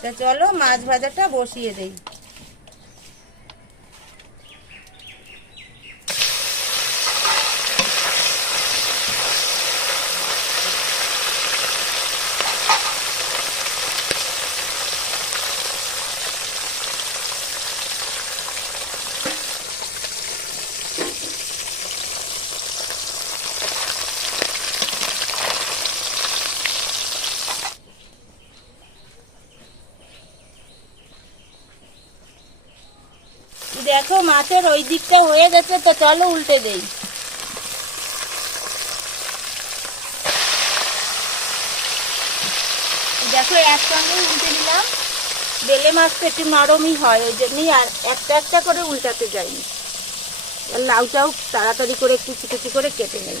তা চলো মাছ ভাজাটা বসিয়ে দেই। দেখো মাছের ওই দিকটা হয়ে গেছে, তো চলো উল্টে দেই। দেখো একসঙ্গে উল্টে দিলাম। বেলে মাছ তো একটু নরমই হয়, ওই জন্যই আর একটা একটা করে উল্টাতে যাইনি। লাউটাও তাড়াতাড়ি করে কুচি কুচি করে কেটে নেই।